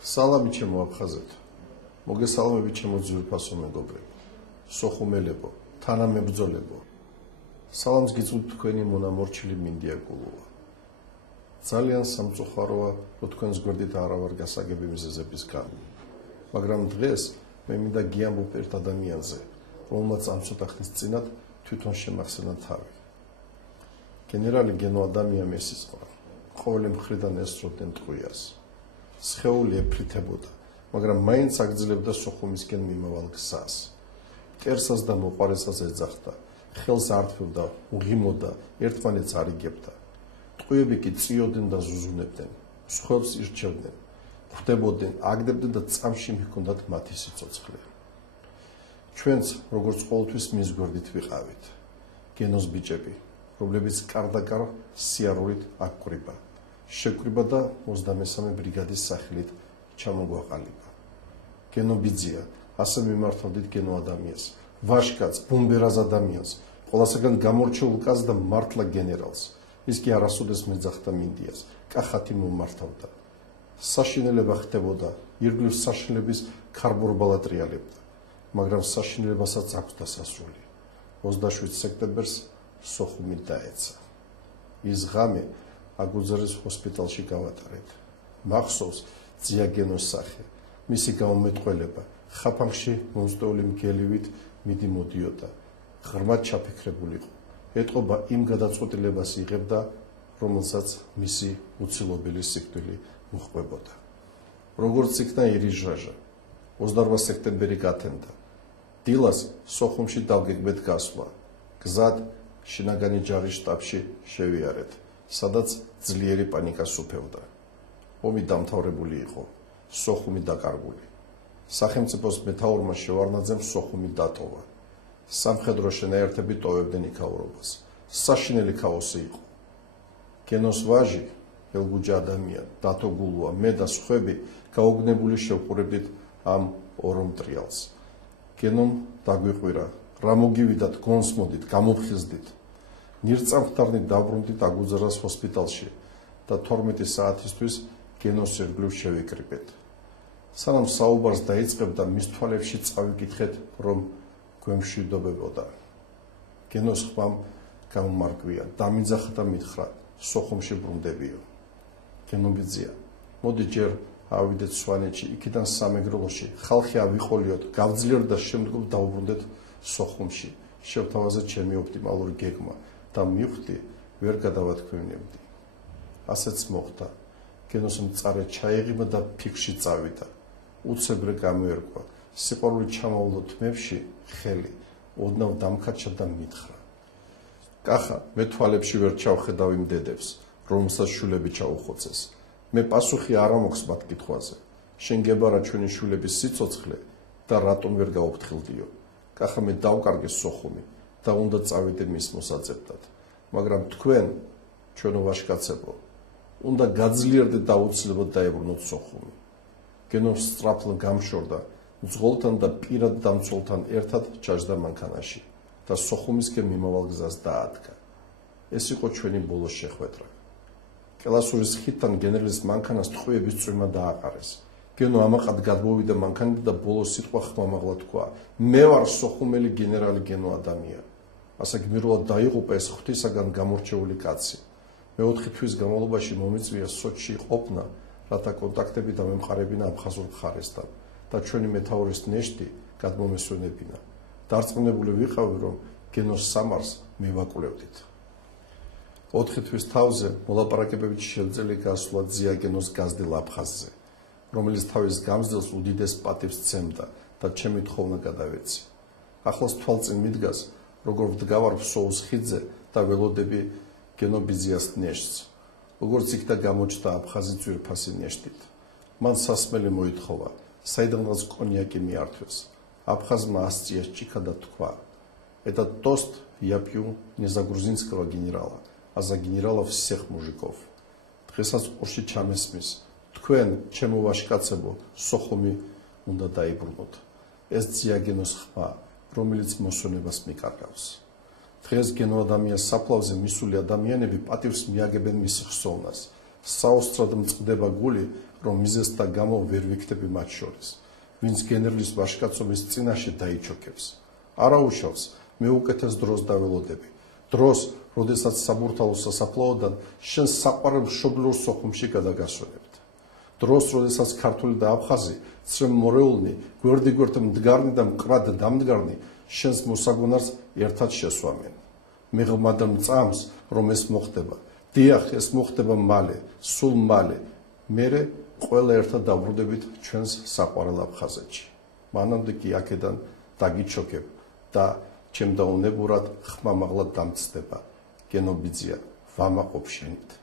სალამი ჩემო აფხაზეთო, მოგესალმებით ჩემო ძვირფასო მეგობრებო, სოხუმელებო, თანამებრძოლებო. სალამს გიწვით თქვენი მონამორჩილი მინდიაკულოა. ძალიან სამწუხაროა, რომ თქვენს გვერდით არა ვარ გასაგები მიზეზების გამო. მაგრამ დღეს მე მინდა გიამბობ ერთ ადამიანზე, რომელმაც ამ ცოტა ხნის წინათ თვითონ შემახსენა თავი. გენერალი გენო ადამია მესისყრა, ყოველი მხრიდან ესწრებდნენ ტყვიას. სხეული ეფრითებოდა, მაგრამ მაინც აგრძელებდა სოხუმისკენ მიმავალ გზას. მკერსას და მოყვარესას ეძახდა, ხელს ართმევდა, უღიმოდა, ერთმანეთს არიგებდა. ტყვიები კი წიოდნენ და ზუზუნებდნენ, მსხვერპლს ირჩევდნენ, ხვდებოდნენ, აგდებდნენ და წამში მიჰქონდათ მათი სიცოცხლე. ჩვენც, როგორც ყოველთვის მის გვერდით ვიყავით, გენოს ბიჭები, რომლებიც კარდაკარ სიარულით აკვრიბა, შეკვრიბა და 23 ბრიგადის სახელით ჩამოგვაყალიბა. გენო ბიძია, ასე მიმართავდით გენო ადამიანს, ვაშკაც, ბუმბერას ადამიანს, ყველასაგან გამორჩეულ კაცს და მართლა გენერალს. ის კი არასოდეს მეძახდა მინდიას, კახათი მომართავდა. საშინელება ხდებოდა, ირგვლივ საშინელების ქარბორბალა ტრიალებდა, მაგრამ საშინელებასაც აქვს დასასრული. 27 სექტემბერს სოხუმი დაეცა. ის ღამე აგუძერის ჰოსპიტალში გავატარეთ. მახსოვს ძია გენოს სახე, მისი გამომეტყველება, ხაფანგში მომსწრეული მგელივით მიდი მოდიოდა, ღრმად ჩაფიქრებულიყო. ეტყობა იმ გადაწყვეტილებას იღებდა, რომელსაც მისი უცილობელი სიკვდილი მოჰყვებოდა. როგორც იქნა ირიჟრაჟა, 28 სექტემბერი გათენდა. დილას სოხუმში დავგეგმეთ გასვლა. გზად შინაგანი ჯარის შტაბში შევიარეთ, სადაც ძლიერი პანიკა სუფევდა. ომი დამთავრებული იყო, სოხუმი დაკარგული. სახელმწიფოს მეთაურმა შევარდნაძემ სოხუმი დატოვა. სამხედრო შენაერთები ტოვებდნენ იქაურობას. საშინელი ქაოსი იყო. გენოს ვაჟი, ელგუჯა ადამია, დათო გულუა, მე და სხვები გაუგნებული შევყურებდით ამ ორომტრიალს. გენომ დაგვიყვირა, რა მოგივიდათ, გონსმოდით, გამოფხიზდით. ნირწამხდარნით დაბრუნდით აგუძერას ჰოსპიტალში და 12 საათისთვის გენოს ირგვლივ შევიკრიბეთ. სანამ საუბარს დაიწყებდა, მის თვალებში წავიკითხეთ, რომ გვემშვიდობებოდა. გენოს ხმამ გამომარკვია, დამიძახა და მითხრა, სოხუმში ბრუნდებიო. გენო ბიძია, მოდი ჯერ ავიდეთ სვანეთში, იქიდან სამეგრელოში, ხალხი ავიყოლიოთ, გავძლიეროთ და შემდგომ დავუბრუნდეთ სოხუმში. შევთავაზეთ ჩემი ოპტიმალური გეგმა და მივხვდი, ვერ გადავათქვინებდი. ასეც მოხდა. გენოს მწარე ჩაეღიმა და ფიქრში წავიდა. უცებრე გამოერკვა. სიყვარული ჩამოვლო თმებში, ხელი, ოდნავ დამქაჩა და მითხრა. კახა, მე თვალებში ვერ ჩავხედავ იმ დედებს, რომელსაც შვილები ჩაუხოცეს. მე პასუხი არ ამოქვს მათ კითხვაზე. შენ გებარა ჩვენი შვილების სიცოცხლე და რატომ ვერ გაუფრთხილდიო. კახა, მე დავკარგე სოხუმი და უნდა წავიდე მის მოსაძებნად. მაგრამ თქვენ, ჩვენო ვაშკაცებო, უნდა გაძლიერდეთ და აუცილებლად დაებრუნოთ სოხუმი. გენო სწრაფად გამშორდა, მძღოლთან და პირად დამცველთან ერთად ჩაჯდა მანქანაში და სოხუმისკენ მიმავალ გზას დაადგა. ეს იყო ჩვენი ბოლო შეხვედრა. კელასურის ხიდთან გენერლის მანქანას ტყვიების წვიმა დააყარეს. გენო ამაყად გადმოვიდა მანქანიდან და ბოლო სიტყვა ხმამაღლა თქვა: მე ვარ სოხუმელი გენერალი გენო ადამია. ასე გმირულად დაიღუპა ეს ღვთისაგან გამორჩეული კაცი. მე 4 თვის განმავლობაში მომიწვია სოჭში ყოფნა, რათა კონტაქტები დამემყარებინა აფხაზურ მხარესთან და ჩვენი მეთაურის ნეშტი გადმომესვენებინა. დარწმუნებული ვიყავი, რომ გენოს სამარს მივაკვლევდით. 4 თვის თავზე მოლაპარაკებებით შეძლე გასვლა ძია გენოს გაზრდილ აფხაზზე, რომელიც თავის გამზრდელს უდიდეს პატივს სცემდა და ჩემი თხოვნა გადავეცი. ახლაც თვალწინ მიდგას, როგორ ვდგავარ ფსოუს ხიდზე და ველოდები გენო ბიძიას ნეშტს. როგორც იქნა გამოჩნდა აფხაზი ძვირფასი ნეშტით. მან სასმელი მოითხოვა, საიდანაც კონიაკი მიართვეს. აფხაზმა ასწია ჭიქა და თქვა: Это тост я пью не за грузинского генерала, а за генералов всех мужиков. დღესაც ყურში ჩამესმის, თქვენ, ჩემო ვაშკაცებო, სოხუმი უნდა დაიბრუნოთ. ეს ძია გენოს ხმა, რომელიც მოსვენებას მიკარგავს. დღეს გენო ადამიანის საფლავზე მისული ადამიანები პატივს მიაგებენ მისი ხსოვნას. საოსტრად მწყდება გული, რომ მიზეზთა გამო ვერ ვიქნები მათ შორის, ვინც გენერლის ვაჟკაცობის წინაშე დაიჩოქებს. არა უშავს, მე უკეთეს დროს დაველოდები. დროს, როდესაც საბურთალო სასაფლაოდან შენს საყვარელ მშობლიურ სოხუმში გადაგასვენებთ. დროს, როდესაც ქართული და აფხაზი, წრემმორეულნი, გვერდიგვერდ მდგარნი და მყრად დამდგარნი შენს მოსაგონარს ერთად შესვამენ. მიღმა და მწამს, რომ ეს მოხდება. დიახ, ეს მოხდება მალე, სულ მალე. მერე ყველა ერთად დავბრუნდებით ჩვენს საყვარელ აფხაზეთში. მანამდე კი აქედან დაგიჩოქებ და ჩემ დაუნებურად ხმამაღლად დამწდება. გენობიძია, ვამაყობ შენით.